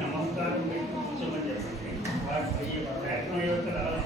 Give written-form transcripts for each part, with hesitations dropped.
నమస్కారం పెట్టి కూర్చోమని చెప్పండి. ప్రయత్నం యొక్క రావాలి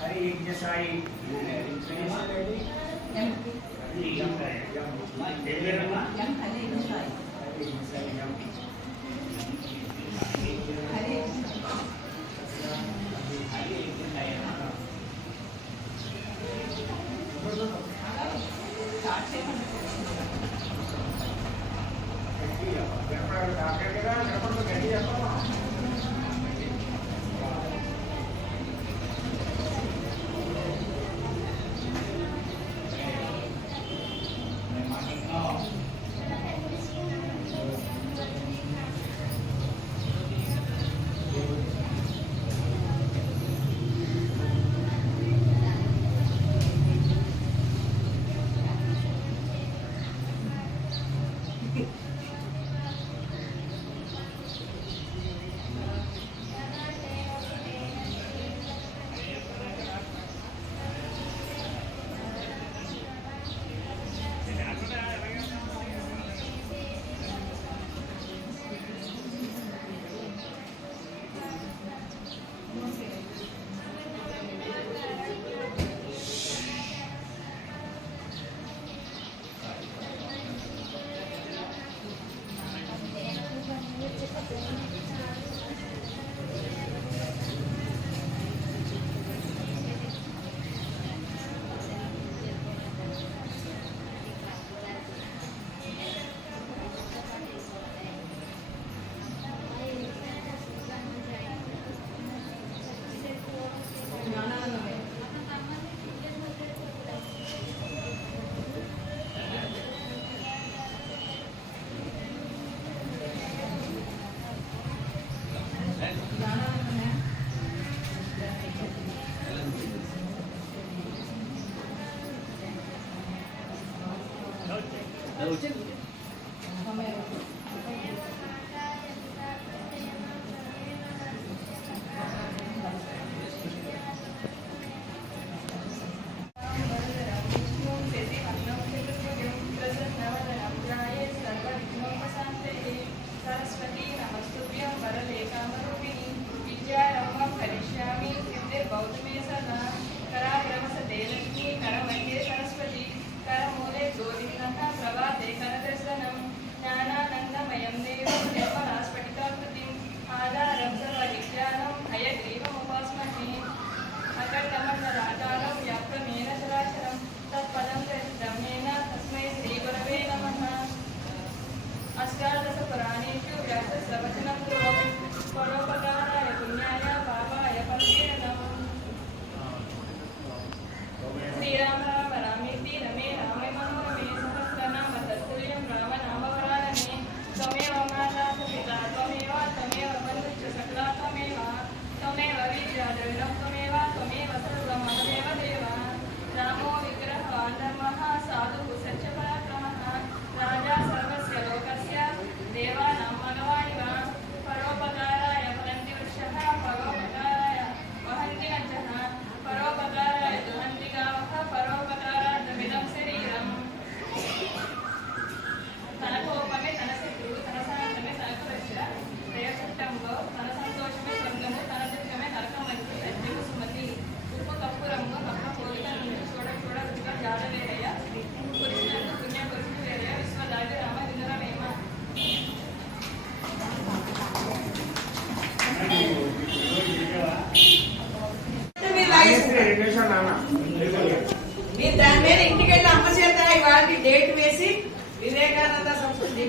हरे यज्ञ साई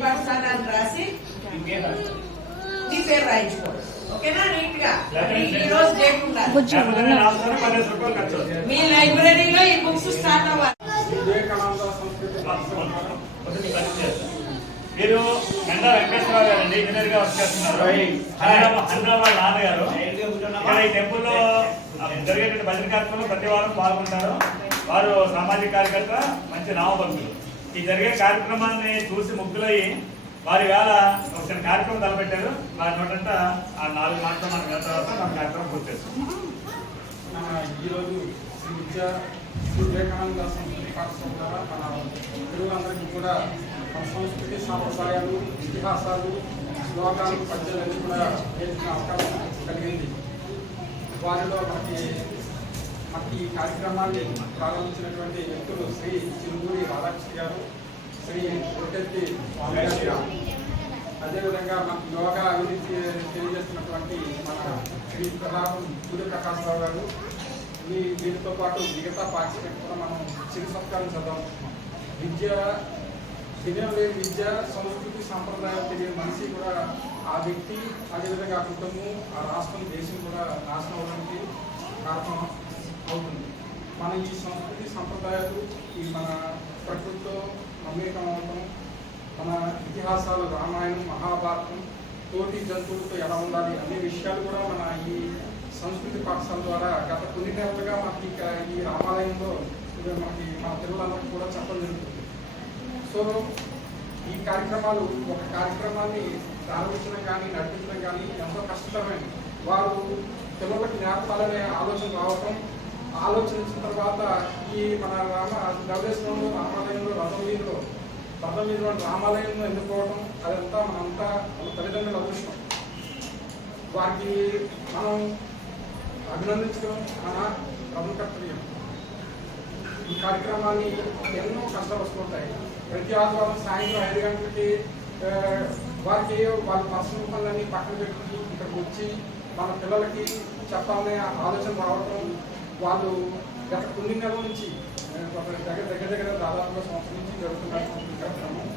పాఠశాల అని రాసి నీ పేరు రాయించుకోవాలి. ఓకేనా? నీట్ గా ఈ రోజు డేట్ ఉండాలి. మీ లైబ్రరీలో ఈ బుక్స్ స్టార్ట్ అవ్వాలి. మీరు గంటా వెంకటేశ్వర గారు అండి, ఇంజనీర్ గా వర్క్ చేస్తున్నారు. హైదరాబాద్ నాన్నగారు ఇక్కడ ఈ టెంపుల్లో జరిగేటువంటి భజన కార్యక్రమంలో ప్రతి వారం పాల్గొంటారు. వారు సామాజిక కార్యకర్త, మంచి నామభక్తులు. ఈ జరిగే కార్యక్రమాన్ని చూసి ముగ్గులయ్యి వారి వేళ ఒక చిన్న కార్యక్రమం తలపెట్టారు. వారి నోటంట ఆ 4 మాటలు మనం విన్న తర్వాత మన కార్యక్రమం పూర్తి చేస్తాం. ఈరోజు శ్రీ వివేకానంద సంస్కృతి పాఠశాల ద్వారా మన పిల్లలందరికీ కూడా మన సంస్కృతి సాంప్రదాయాలు, ఇతిహాసాలు, శ్లోకాలు, పద్యాలన్నీ కూడా నేర్చుకునే అవకాశం కలిగింది. వారిలో మనకి ఈ కార్యక్రమాన్ని ప్రారంభించినటువంటి వ్యక్తులు శ్రీ చిరుమూరి రాధాకృష్ణ గారు, శ్రీ గుట్టెత్తి స్వామి గారు, అదేవిధంగా మనకి యోగా అభివృద్ధి తెలియజేస్తున్నటువంటి మన శ్రీ సూర్యప్రకాశరావు గారు. వీటితో పాటు మిగతా పార్టిసిపెంట్ కూడా మనం చిరు సత్కారం చదవనుకుంటున్నాం. తెలియని లేని విద్య, సంస్కృతి, సాంప్రదాయాలు తెలియని మనిషి కూడా ఆ వ్యక్తి, అదేవిధంగా ఆ కుటుంబం, ఆ రాష్ట్రం, దేశం కూడా నాశనం అవడానికి కారణం అవుతుంది. మన ఈ సంస్కృతి సంప్రదాయాలు, ఈ మన ప్రకృతితో మమేకం అవడం, మన ఇతిహాసాలు, రామాయణం, మహాభారతం, తోటి జంతువులతో ఎలా ఉండాలి అనే విషయాలు కూడా మన ఈ సంస్కృతి పాఠశాల ద్వారా గత కొన్ని నెలలుగా మనకి ఈ రామాలయంలో మనకి మన పిల్లలందరికీ కూడా చెప్పడం జరుగుతుంది. సో ఈ కార్యక్రమాలు, ఒక కార్యక్రమాన్ని ప్రారంభించడం కానీ నడిపించడం కానీ ఎంతో కష్టతరమైనది. వారు పిల్లలకి నేర్పాలనే ఆలోచన రావటం, ఆలోచించిన తర్వాత ఈ మన ధవళేశ్వరంలో రామాలయంలో రథం మీద రామాలయంలో ఎన్నుకోవడం, అదంతా మనంతా మన తల్లిదండ్రుల అదృష్టం. వారికి మనం అభినందించడం మన ప్రభుత్వ కర్తవ్యం. ఈ కార్యక్రమాన్ని ఎన్నో కష్టపడుతుంటాయి. ప్రతి ఆదివారం సాయంత్రం 5 గంటలకి వారికి వాళ్ళ పర్సనల్ పనులన్నీ పక్కన పెట్టి ఇక్కడికి వచ్చి మన పిల్లలకి చెప్పాలనే ఆలోచన రావడం, వాళ్ళు గత కొన్ని నెలల నుంచి దగ్గర దాదాపుగా సంవత్సరం నుంచి జరుగుతున్న కార్యక్రమం.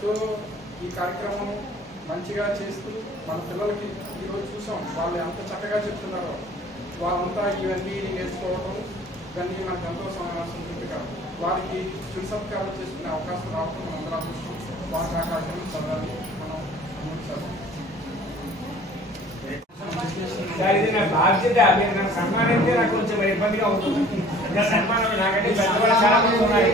సో ఈ కార్యక్రమం మంచిగా చేస్తూ మన పిల్లలకి ఈరోజు చూసాం వాళ్ళు ఎంత చక్కగా చెప్తున్నారో. వాళ్ళంతా ఇవన్నీ నేర్చుకోవడం దాన్ని మనకు ఎంతో సంతృప్తిగా, వారికి చిరు సత్కారాలు చేసుకునే అవకాశం రావడం మనం అందరూ చూస్తాం. వారికి ఆ కార్యక్రమం చదవాలి మనం ఇది నా బాధ్యత. మీరు నాకు సన్మానిస్తే నాకు కొంచెం ఇబ్బందిగా ఉంటుంది. సన్మానం నాకంటే పెద్దవాళ్ళు చాలా మంది ఉన్నారు.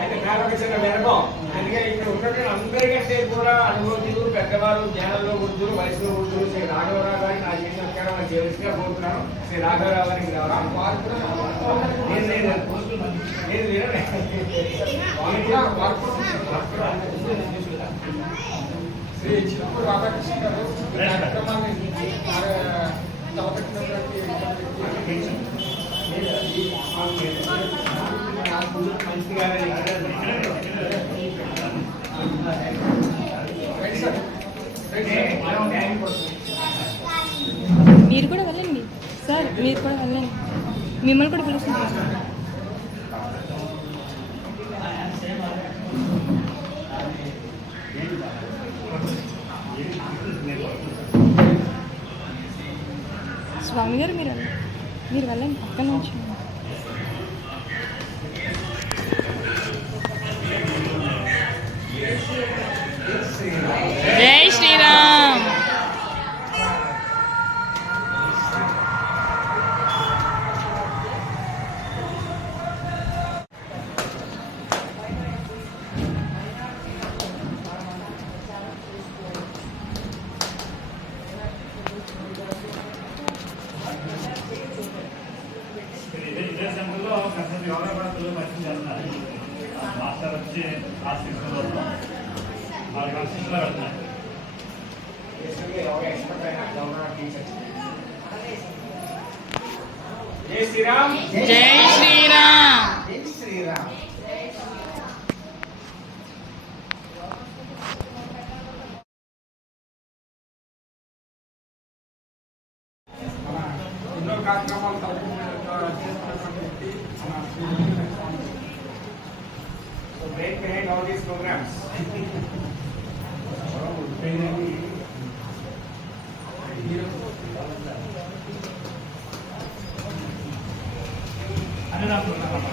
అయితే నాకు ఒక చిన్న వినపం. అందుకే ఇక్కడ ఉన్నటువంటి అందరికంటే కూడా అనుభూతులు, పెద్దవారు, జ్ఞానంలో వృద్ధులు, వయసులో వృద్ధులు, శ్రీ రాఘవరావు గారికి నా చేసిన నమస్కారం చేసిగా కోరుతున్నాను. శ్రీ రాఘవరావు గారికి శ్రీ చిరుమూరి రాధాకృష్ణ గారు కార్యక్రమాన్ని తలపెట్టినటువంటి మీరు కూడా వెళ్ళండి సార్, మీరు కూడా వెళ్ళండి, మిమ్మల్ని కూడా పిలుస్తున్నారు. స్వామి గారు మీరు వెళ్ళండి పక్కన నుంచి. జై శ్రీరామ్. సెంటర్లో కొంతమంది యోగా పడతలు పరిచయం చేస్తున్నారు. మాస్టర్ వచ్చి ఆశిస్తున్నారు, వాళ్ళకి ఆశిస్తులో వెళ్తున్నారు. జై శ్రీరామ్. జై శ్రీరామ్. జై శ్రీరామ్. కార్యక్రమాలు చేస్తున్నటువంటి వ్యక్తి మన శ్రీ వెంకటేశ్వర స్వామి. So break behind all these programs. అన్ని రాసుకున్నాం.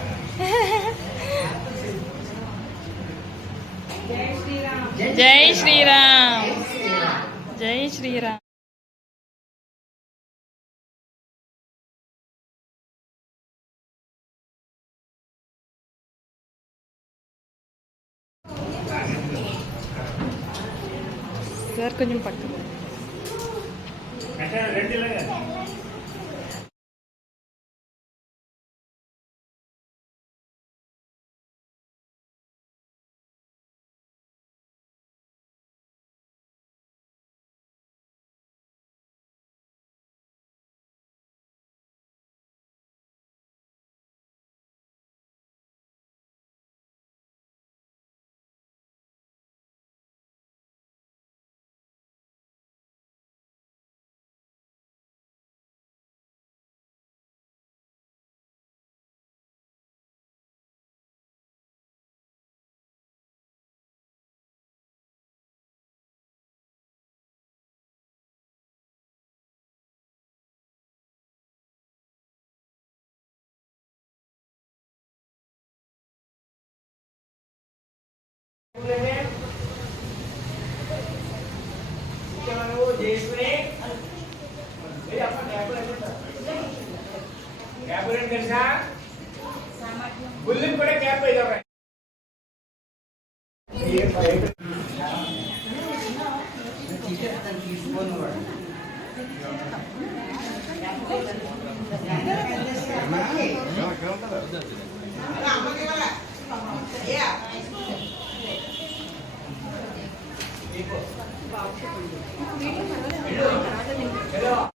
జై శ్రీరామ్. జై శ్రీరామ్. జై శ్రీరామ్. సార్ కొంచెం పక్కన. అంటే రెండు ఇలాగే. తెలుసా బుల్లికి కూడా క్యాప్ అయ్యారు. Yeah.